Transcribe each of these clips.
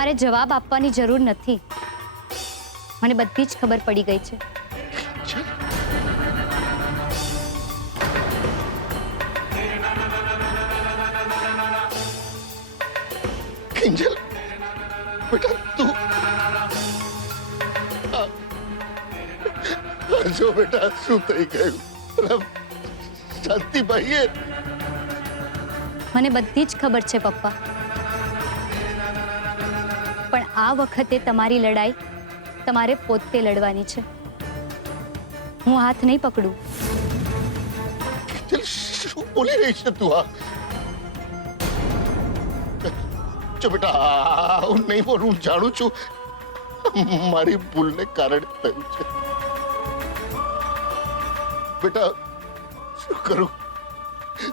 તમારે જવાબ આપવાની જરૂર નથી. મને બધી જ ખબર પડી ગઈ છે. કિંજલ બેટા તું જો બેટા શું થઈ ગયું? શાંતિભાઈએ મને બધી જ ખબર છે પપ્પા, પણ આ વખતે તમારી લડાઈ તમારે પોતે લડવાની છે. હું હાથ નહીં પકડું. કિંજલ શું બોલી રહી છે તું? જો બેટા હું નહીં બોલું. હું જાણું છું મારી ભૂલને કારણે થયું છે. બેટા શું કરું?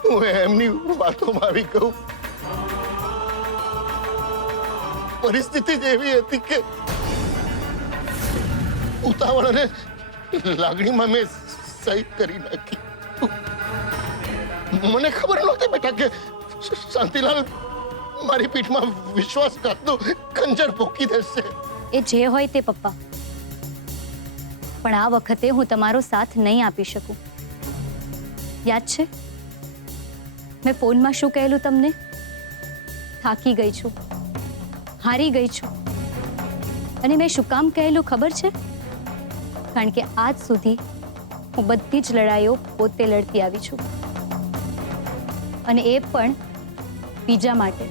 હું એમની વાતોમાં આવી ગયું. પરિસ્થિતિ જ એવી હતી કે ઉતાવળ અને લાગણીમાં મેં સહી કરી નાખી. મને ખબર નહોતી બેટા કે શાંતિલાલ મારી પીઠમાં વિશ્વાસઘાતનું ખંજર ભોંકી દેશે. એ જે હોય તે પપ્પા, પણ આ વખતે હું તમારો સાથ નહીં આપી શકું. યાદ છે મેં ફોનમાં શું કહેલું તમને? થાકી ગઈ છું, હારી ગઈ છું. અને મેં શું કામ કહેલું ખબર છે? કારણ કે આજ સુધી હું બધી જ લડાઈઓ પોતે લડતી આવી છું, અને એ પણ બીજા માટે.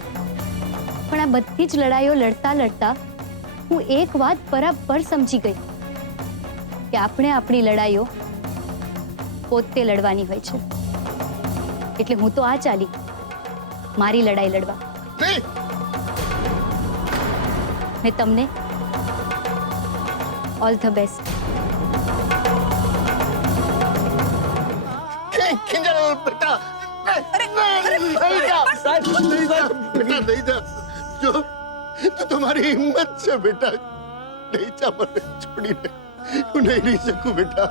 પણ આ બધી જ લડાઈઓ લડતા લડતા હું એક વાત બરાબર સમજી ગઈ કે આપણે આપણી લડાઈઓ પોતે લડવાની હોય છે. એટલે હું તો આ ચાલી મારી લડાઈ લડવા. નહીં મેં તમને ઓલ ધ બેસ્ટ. કિંજલ બેટા નહીં જા જો તો તમારી હિંમત છે બેટા. નહીં જા મને છોડીને. હું નહીં રહી શકું બેટા.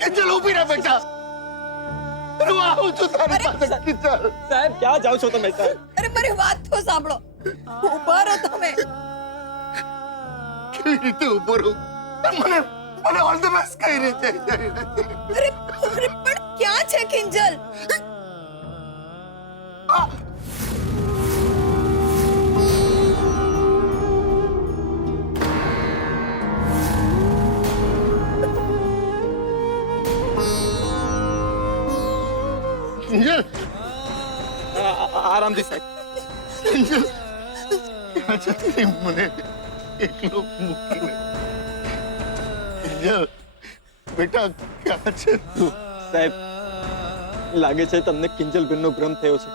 કિંજલ ઊભી રહે બેટા. હું આવું છું તારી પાસે. કિંજલ સાહેબ ક્યાં જાઓ છો તમે સાહેબ? અરે મારી વાત તો સાંભળો. ઉભા રહો તમે. કેવી રીતે ઊભો રહું? મને ઓલ ધ બેસ્ટ કહી રહી છે. અરે પણ ક્યાં છે કિંજલ? કિંજલ આરામથી સાહેબ. કિંજલ ક્યાં જતી રહી મને એકલો મૂકીને? કિંજલ બેટા ક્યાં છે તું? સાહેબ લાગે છે તમને કિંજલબેનનો ભ્રમ થયો છે.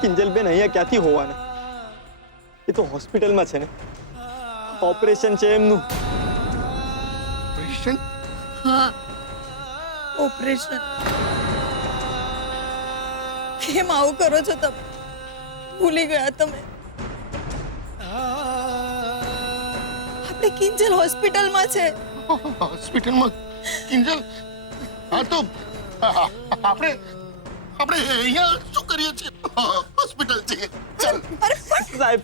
કિંજલબેન અહીંયા ક્યાંથી હોવાના? એ તો હોસ્પિટલમાં છે ને. ઓપરેશન છે એમનું. ઓપરેશન? હા, ઓપરેશન. કેમ આવું કરો છો તમે? ભૂલી ગયા તમે? આપણે કિંજલ હોસ્પિટલમાં છે. હોસ્પિટલમાં કિંજલ? હા તો આપણે અહીંયા શું કરીએ છીએ? હોસ્પિટલ છે. ચાલ. અરે પણ સાહેબ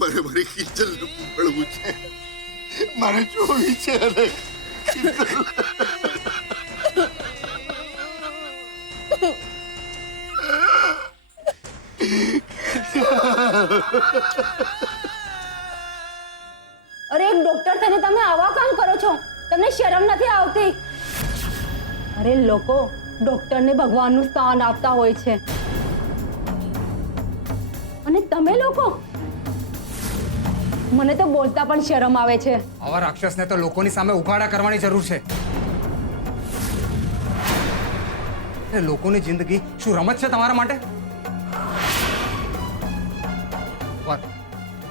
મારે મારી કિંજલ મળવું છે. મારે જોવી છે. અરે અરે એક ડોક્ટર થઈને તમે આવા કામ કરો છો? તમને શરમ નથી આવતી? અરે લોકો ડોક્ટરને ભગવાનનું સ્થાન આપતા હોય છે, અને તમે લોકો મને તો બોલતા પણ શરમ આવે છે. આવા રાક્ષસને તો લોકોની સામે ઉઘાડા કરવાની જરૂર છે. એ લોકોની જિંદગી શું રમત છે તમારા માટે?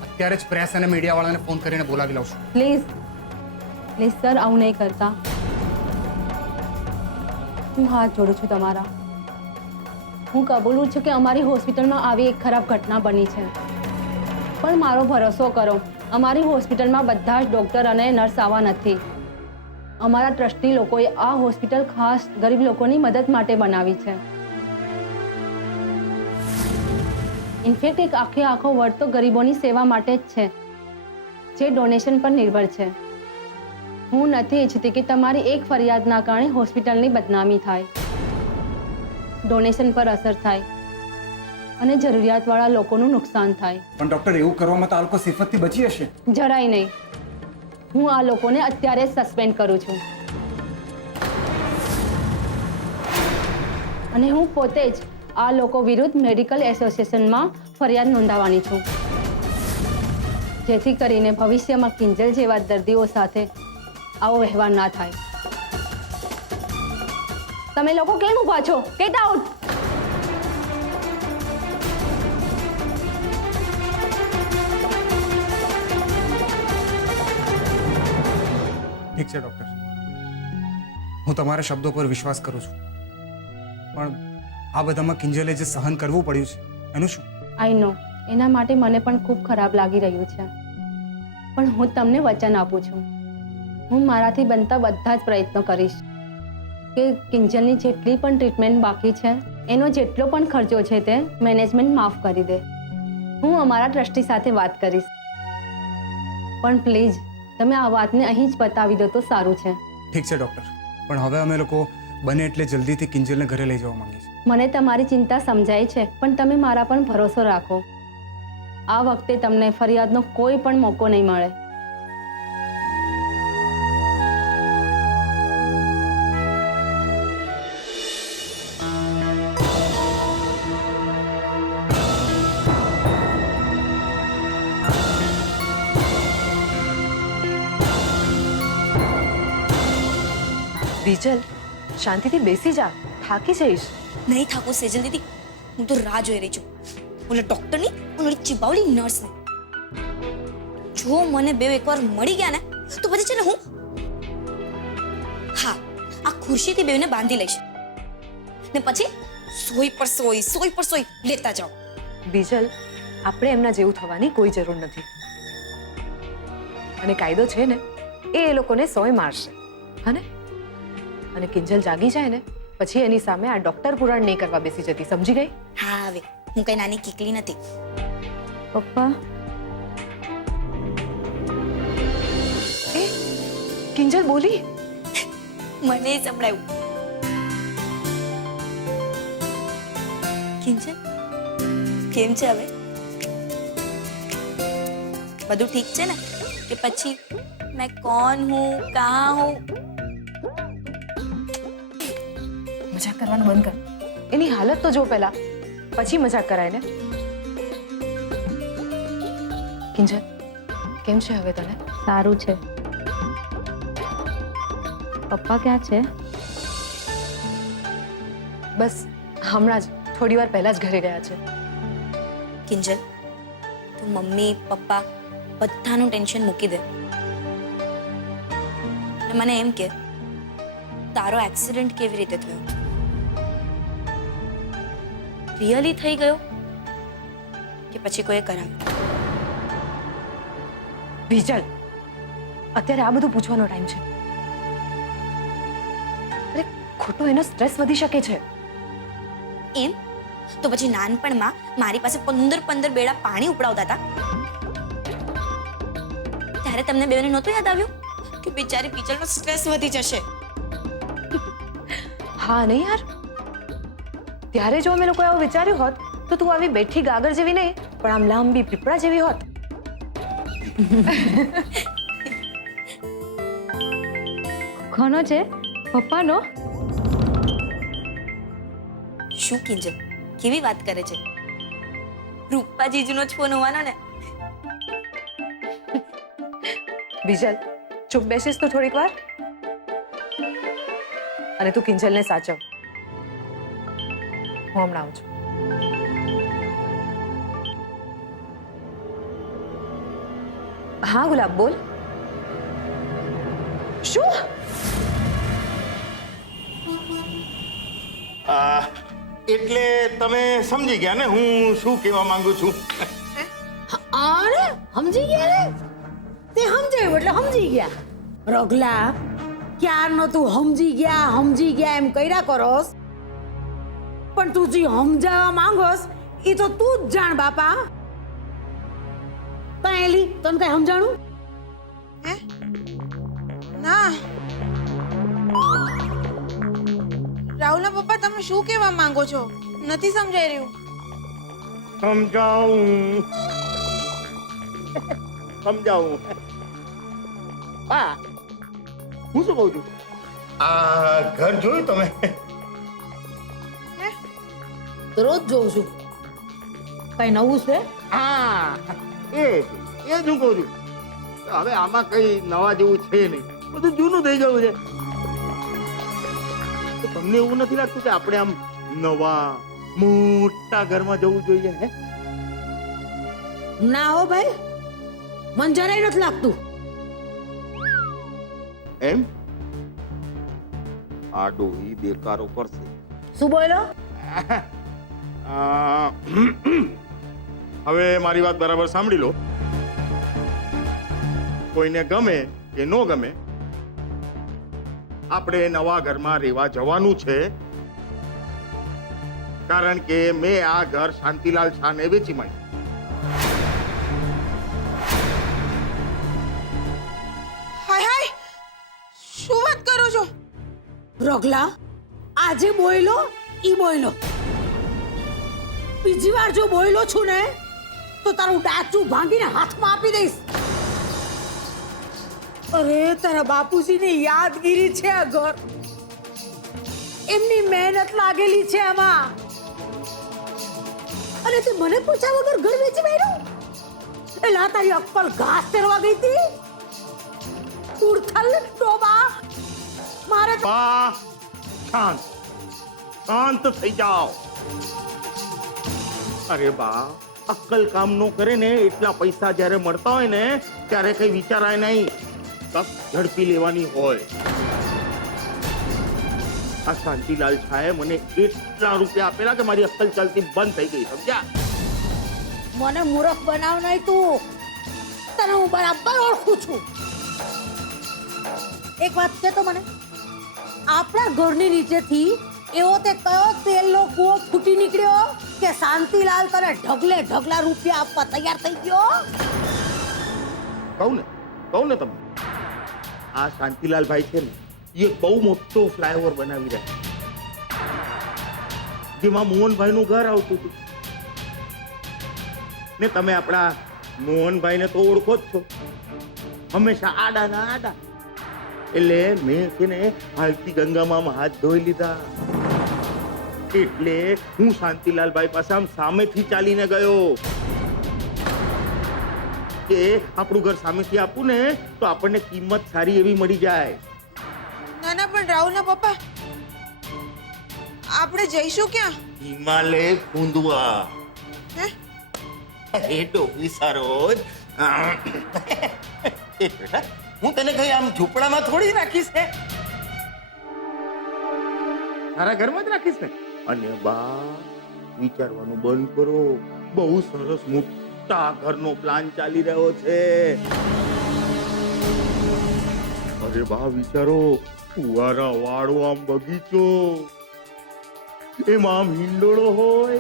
અત્યારે જ પ્રેસ અને મીડિયા વાળાને ફોન કરીને બોલાવી લઉં છું. પ્લીઝ પ્લીઝ સર, આવું નહીં કરતા. હું હાથ જોડું છું તમારા. હું કબૂલું છું કે અમારી હોસ્પિટલમાં આવી એક ખરાબ ઘટના બની છે, પણ મારો ભરોસો કરો, અમારી હોસ્પિટલમાં બધા જ ડોક્ટર અને નર્સ આવા નથી. અમારા ટ્રસ્ટી લોકોએ આ હોસ્પિટલ ખાસ ગરીબ લોકોની મદદ માટે બનાવી છે. ઇનફેક્ટ એક આખો વર્ગ તો ગરીબોની સેવા માટે જ છે, જે ડોનેશન પર નિર્ભર છે. હું નથી ઈચ્છતી કે તમારી એક ફરિયાદના કારણે હોસ્પિટલની બદનામી થાય, ડોનેશન પર અસર થાય અને જરૂરિયાતવાળા લોકોનું નુકસાન થાય. પણ ડોક્ટર, એવું કરવામાં તો આ લોકો સિફતથી બચી હશે. જરાય નહીં. હું આ લોકોને અત્યારે જ સસ્પેન્ડ કરું છું અને હું પોતે જ આ લોકો વિરુદ્ધ મેડિકલ એસોસિએશનમાં ફરિયાદ નોંધાવવાની છું, જેથી કરીને ભવિષ્યમાં કિંજલ જેવા દર્દીઓ સાથે આવો વ્યવહાર ના થાય. તમે લોકો કેમ ઊભા છો? Get out! ઠીક છે ડોક્ટર, હું તમારા શબ્દો પર વિશ્વાસ કરું છું, પણ આ બધામાં કિંજલે જે સહન કરવું પડ્યું છે એનું શું? આઈ નો, એના માટે મને પણ ખૂબ ખરાબ લાગી રહ્યું છે, પણ હું તમને વચન આપું છું, હું મારાથી બનતા બધા જ પ્રયત્નો કરીશ કે કિંજલની જેટલી પણ ટ્રીટમેન્ટ બાકી છે એનો જેટલો પણ ખર્ચો છે તે મેનેજમેન્ટ માફ કરી દે. હું અમારા ટ્રસ્ટી સાથે વાત કરીશ, પણ પ્લીઝ તમે આ વાતને અહીં જ બતાવી દો તો સારું છે. ઠીક છે ડોક્ટર, પણ હવે અમે લોકો બને એટલે જલ્દીથી કિંજલને ઘરે લઈ જવા માંગીએ છીએ. મને તમારી ચિંતા સમજાય છે, પણ તમે મારા પર ભરોસો રાખો. આ વખતે તમને ફરિયાદનો કોઈ પણ મોકો નહીં મળે. બીજલ, શાંતિથી બેસી જા, થાકી જઈશ. નહીં થાકું સેજલ દીદી, હું તો રાહ જોઈ રહી છું ઓલા ડોક્ટરની અને ઓલી ચીબાવલી નર્સની. જો મને બે એકવાર મળી ગયા ને તો પછી છે ને હું આ ખુરશીથી બેને બાંધી લઈશ ને પછી સોઈ પર સોઈ લેતા જાઓ. બીજલ, આપણે એમના જેવું થવાની કોઈ જરૂર નથી, અને કાયદો છે ને એ લોકોને સોય મારશે, હા ને? અને કિંજલ જાગી જાય ને પછી એની સામે આ ડોક્ટર પુરાણ નહીં કરવા બેસી જતી, સમજી ગઈ? હા, હવે હું કઈ નાની કીકલી નથી. પપ્પા, એ કિંજલ બોલી. મને સંભળાયું. કિંજલ કેમ છે હવે? બધું ઠીક છે ને? કે પછી मैं कौन हूँ, कहाँ हूँ? મજાક કરવાનું બંધ કર. એની હાલત તો જો પહેલા, પછી મજાક કરાય ને. કિંજલ, કેમ છે હવે તને? સારું છે. પપ્પા ક્યાં છે? બસ હમણાં જ થોડી વાર પહેલા જ ઘરે ગયા છે. કિંજલ, તું મમ્મી પપ્પા બધાનું ટેન્શન મૂકી દે અને મને એમ કે તારો એક્સિડન્ટ કેવી રીતે થયો? રિયલી થઈ ગયો કે પછી કોઈએ કરાવ્યો? બીજલ, અત્યારે આ બધું પૂછવાનો ટાઈમ છે? અરે ખોટો એનો સ્ટ્રેસ વધી શકે છે. એમ તો પછી નાનપણમાં મારી પાસે 15 બેડા પાણી ઉપડાવતા હતા ત્યારે તમને બેને નહોતું યાદ આવ્યું કે બિચારી પિચલનો સ્ટ્રેસ વધી જશે? હા નહીં યાર, ત્યારે જો અમે લોકો આવું વિચાર્યું હોત તો તું આવી બેઠી ગાગર જેવી નહીં, પણ આમ લાંબી પીપળા જેવી હોત. કોનો છે? પપ્પાનો? શું કિંજલ, કેવી વાત કરે છે? રૂપા જીજુનો જ ફોન હોવાનો ને? બીજલ, ચૂપ બેસીસ તો થોડીક વાર, અને તું કિંજલને સાચવ. હું હમણાં આવું છું. હા ગુલાબ, બોલ. શું? એટલે તમે સમજી ગયા ને હું શું કહેવા માંગુ છું? અરે સમજી ગયા ને? તે સમજાયું એટલે સમજી ગયા. રગલા, ક્યારનો તું સમજી ગયા એમ કર્યા કરોસ, પણ તું જે સમજાવવા માંગોસ એ તો તું જ જાણ બાપા. કઈ એલી તને કઈ સમજાણું? હે? ના રાહુલના પપ્પા, તમે શું કહેવા માંગો છો? નથી સમજાઈ રહ્યું. સમજાવું. હા, હું શું કહું છું, આ ઘર જોયું તમે? રોજ જોઉં છું. કઈ નવું છે? હા, એ જ હું કહું છું. હવે આમાં કઈ નવા જેવું છે નહીં, બધું જૂનું થઈ ગયું છે. તો તમને એવું નથી લાગતું કે આપણે આમ નવા મોટા ઘરમાં જવું જોઈએ? હે? ના હો ભાઈ, મને જરાય નથી લાગતું. એમ? આ ડોહી બેકારો કરશે. શું બોલો? હવે મારી વાત બરાબર સાંભળી લો. કોઈને ગમે કે ન ગમે, આપણે નવા ઘરમાં રહેવા જવાનું છે, કારણ કે મેં આ ઘર શાંતિલાલ શાહને વેચી માંગ્યું. હાય હાય, શું વાત કરો છો? રગલા, આજે બોયલો ઈ બોયલો. બીજી વાર જો બોયલો છું ને તો તારું ડાચું ભાંગીને હાથમાં આપી દઈશ. અરે તારા બાપુજીની યાદગીરી છે આ ઘર, એમની મહેનત લાગેલી છે આમાં. અને તે મને પૂછ્યા વગર ઘર વેચી માર્યું? એલા તારી અક્કલ ઘાસ તેરવા ગઈ હતી? ઉડથલ ડોબા મારે તો બા, શાંત થઈ જાઓ. અરે બા, અક્કલ કામ નો કરે ને એટલા પૈસા જ્યારે મળતા હોય ને ત્યારે કઈ વિચારાય નહીં, તક ઝડપી લેવાની હોય. આ શાંતિલાલ શાહે મને એટલા રૂપિયા આપેલા કે મારી અક્કલ ચાલતી બંધ થઈ ગઈ, સમજ્યા? મને મૂર્ખ બનાવ નહીં તું, તને હું બરાબર ઓળખું છું. એક વાત કે તો મને, આપણા ઘરની નીચેથી એવો તે કયો તેલનો કૂવો ફૂટી નીકળ્યો કે શાંતિલાલ તને ઢગલે ઢગલા રૂપિયા આપવા તૈયાર થઈ ગયો? કહું ને તમને, આ શાંતિલાલ ભાઈ છે ને એ બહુ મોટો ફ્લાયઓવર બનાવી રહ્યા, જેમાં મોહનભાઈ નું ઘર આવતું હતું. ને તમે આપણા મોહનભાઈને તો ઓળખો જ છો, હંમેશા આડા ના આડા. એટલે મેં છે ને હાલતી ગંગામાં હાથ ધોઈ લીધા. એટલે હું શાંતિલાલ ભાઈ પાસે આમ સામેથી ચાલીને ગયો કે આપણું ઘર સામેથી આપું ને તો આપણને કિંમત સારી એવી મળી જાય. ના ના, પણ રાહુલના પપ્પા, આપણે જઈશું ક્યાં? હિમાલય કુંદવા. હે? એ ડોબી સરોજ, એક બેટા, હું તને કઈ આમ ઝૂંપડામાં થોડી રાખીશ ને, તારા ઘરમાં જ રાખીશ ને. અને બા, વિચારવાનું બંધ કરો, બહુ સરસ મોટા ઘરનો પ્લાન ચાલી રહ્યો છે. અરે બા, વિચારો, ફુવારા વાળો આમ બગીચો, એમાં આમ હિંડોળો હોય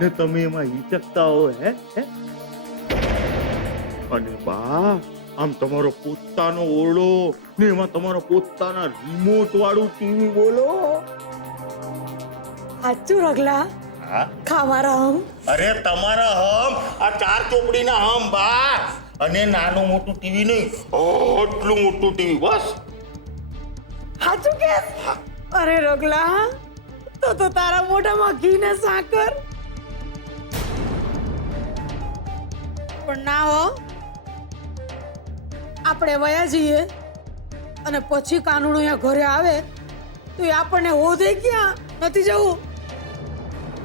ને તમે એમાં હિચકતા હો. હે? અને બા, આમ તમારો પોતાનો ઓરડો ને એમાં તમારો પોતાના રિમોટ વાળું ટીવી. બોલો સાચું રગલા? હા, ખાવારા હમ. અરે તમારા હમ, આ 4 ચોપડીના હમ બા. અને નાનું મોટું ટીવી નહીં, આટલું મોટું ટીવી, બસ. સાચું કે? અરે રગલા, તો તારા મોઢામાં ઘી ને સાકર. પણ ના હો, આપણે વયા જઈએ અને પછી કાનુડો અહીંયા ઘરે આવે તો એ આપણને હોદે ક્યાં? નથી જવું.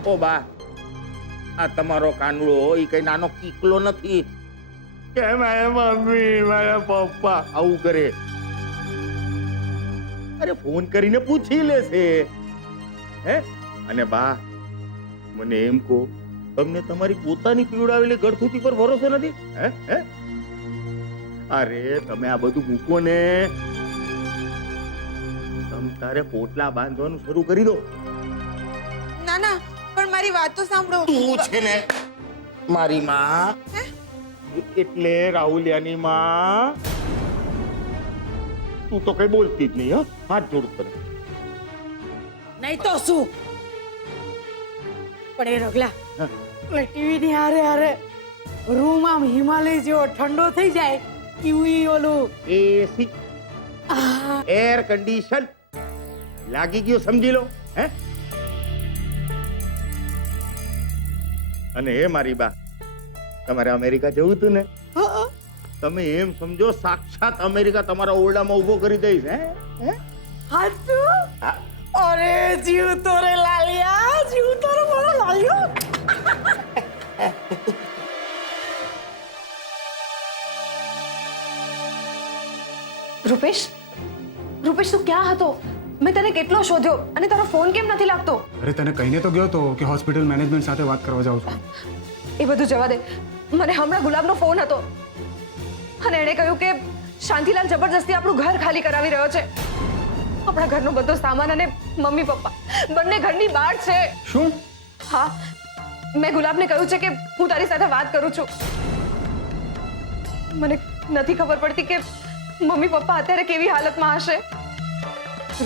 ઓ બા, આ તમારો કાનુડો એ કઈ નાનો કીકલો નથી કે મારા મમ્મી મારા પપ્પા આવું કરે. અરે ફોન કરીને પૂછી લેશે. હે? અને બા, મને એમ કહો, તમને તમારી પોતાની પીવડાવેલી ગળથૂથી પર ભરોસો નથી? હે? અરે તમે આ બધું મૂકો ને, તારે પોટલા બાંધવાનું શરૂ કરી દો. ના ના પણ મારી વાત તો સાંભળો. તું છે ને મારી માં, એટલે રાહુલિયાની માં. તું તો કઈ બોલતી જ નહીં. હાથ જોડ કરે. નહીં તો શું પણ એ રગલા ટીવી ની હારે હારે રૂમ આમ હિમાલય જેવો ઠંડો થઈ જાય કેવી ઓલું એસી એર કન્ડિશન લાગી ગયો, સમજી લો. હે અને હે મારી બા, તમારે અમેરિકા જવું હતું ને? તમે એમ સમજો સાક્ષાત અમેરિકા તમારા ઓરડામાં ઉભો કરી દઈશ. હે હાચું? અરે જીવ તો રે લાલિયા, જીવ તો રે મારો લાલિયો. રૂપેશ, રૂપેશ તું ક્યાં હતો? મેં તને કેટલો શોધ્યો અને તારો ફોન કેમ નથી લાગતો? અરે તને કહીને તો ગયો તો કે હોસ્પિટલ મેનેજમેન્ટ સાથે વાત કરવા જાઉં છું. એ બધું જવા દે. મને હમણાં ગુલાબનો ફોન હતો અને એણે કહ્યું કે શાંતિલાલ જબરજસ્તી આપણું ઘર ખાલી કરાવી રહ્યો છે. આપણા ઘરનો બધો સામાન અને મમ્મી પપ્પા બંને ઘરની બહાર છે. શું? હા, મેં ગુલાબને કહ્યું છે કે હું તારી સાથે વાત કરું છું. મને નથી ખબર પડતી કે મમ્મી પપ્પા અત્યારે કેવી હાલતમાં હશે.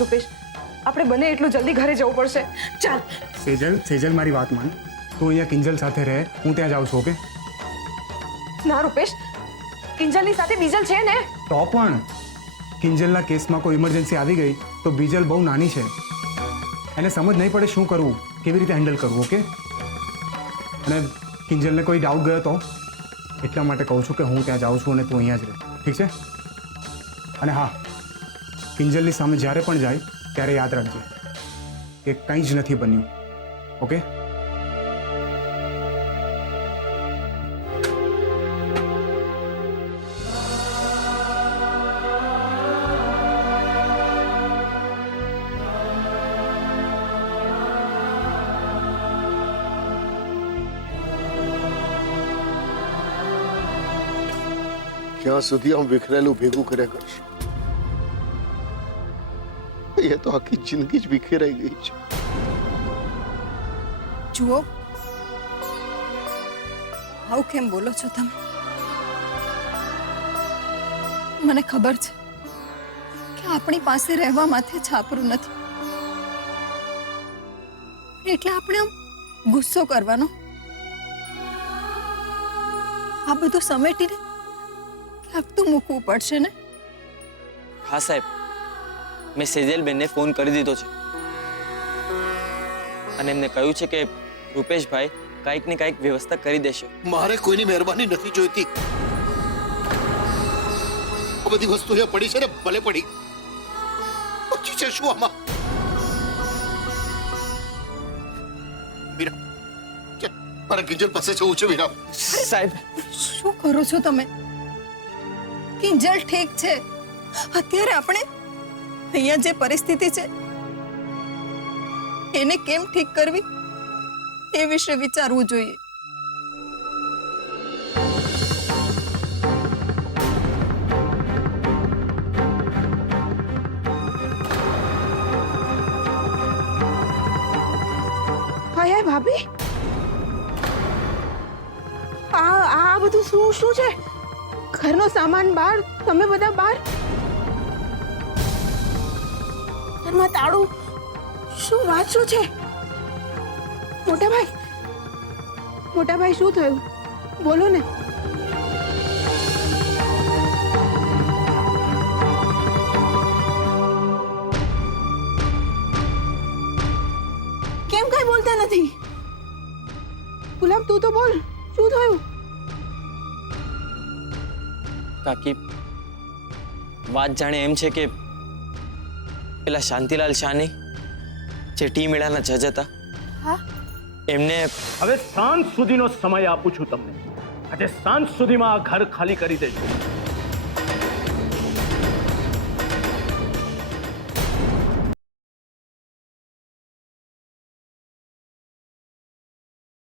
રૂપેશ, આપણે બંને એટલું જલ્દી ઘરે જવું પડશે. ચાલ. સેજલ મારી વાત માન. તું અહીંયા કિંજલ સાથે રહે, હું ત્યાં જાઉં છું. ઓકે? ના રૂપેશ, કિંજલની સાથે બીજલ છે ને. તો પણ કિંજલના કેસમાં કોઈ ઇમરજન્સી આવી ગઈ તો બીજલ બહુ નાની છે, એને સમજ નહીં પડે શું કરવું, કેવી રીતે હેન્ડલ કરવું. ઓકે? અને કિંજલને કોઈ ડાઉટ ગયો તો એટલા માટે કહું છું કે હું ત્યાં જાઉં છું અને તું અહીંયા જ રહે. ઠીક છે? અને હા, કિંજલની સામે જ્યારે પણ જાય ત્યારે યાદ રાખજે કે કંઈ જ નથી બન્યું. ઓકે? ક્યાં સુધી આમ વિખરેલું ભેગું કર્યા કરશું? એ તો આખી જિંદગી જ વિખેરાઈ ગઈ છે. જુઓ, આવું કેમ બોલો છો તમે? મને ખબર છે કે આપણી પાસે રહેવા માથે છાપરું નથી, એટલે આપણે આમ ગુસ્સો કરવાનો, આ બધું સમેટીને ક્યાંક તો મૂકવું પડશે ને. હા સાહેબ, મેં સેજલબેનને ફોન કરી દીધો છે અને એમને કહ્યું છે કે રૂપેશભાઈ કાંઈક ને કાંઈક વ્યવસ્થા કરી દેશે. મારે કોઈની મહેરબાની નથી જોઈતી. આ બધી વસ્તુ અહીંયા પડી છે ને, ભલે પડી, પછી છે શું આમાં? વીરા, મારે કિંજલ પાસે જવું છે. વીરા સાહેબ, શું કરો છો તમે? કિંજલ ઠીક છે, અત્યારે આપણે અહીંયા જે પરિસ્થિતિ છે એને કેમ ઠીક કરવી એ વિશે વિચારવું જોઈએ. હાય ભાભી, આ બધું શું છે? ઘરનો સામાન બહાર, તમે બધા બહાર, ઘરમાં તાળું. શું વાત શું છે? મોટા ભાઈ શું થયું? બોલો ને. કેમ કઈ બોલતા નથી? ગુલાબ, તું તો બોલ, શું થયું? કાકી, વાત જાણે એમ છે કે પેલા શાંતિલાલ શાની જે ટી મેળાના જજ હતા, એમને હવે સાંજ સુધીનો સમય આપું છું તમને. આજે સાંજ સુધીમાં આ ઘર ખાલી કરી દેજો.